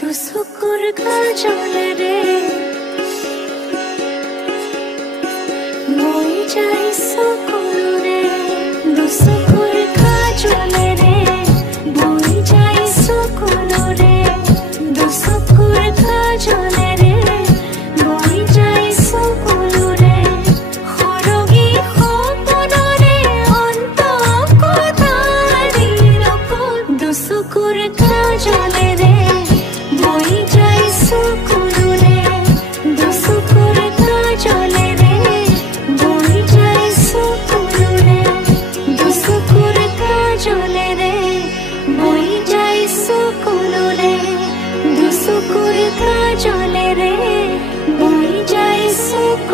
দুসুকুর কাজলে রে বই যাই সুকুল রে দুসুকুর কাজলে রে বই যাই সুকুল রে দুসুকুর কাজলে রে বই যাই সুকুল রে হরগি হপনরে অন্ত কথা দিলক দুসুকুর কাজলে রে বই যাই সুকুল রে দুসুকুর কাজলে রে বই যাই সুকুল রে দুসুকুর কাজলে রে বই যাই সুকুল রে দুসুকুর কাজলে রে বই যাই সুকুল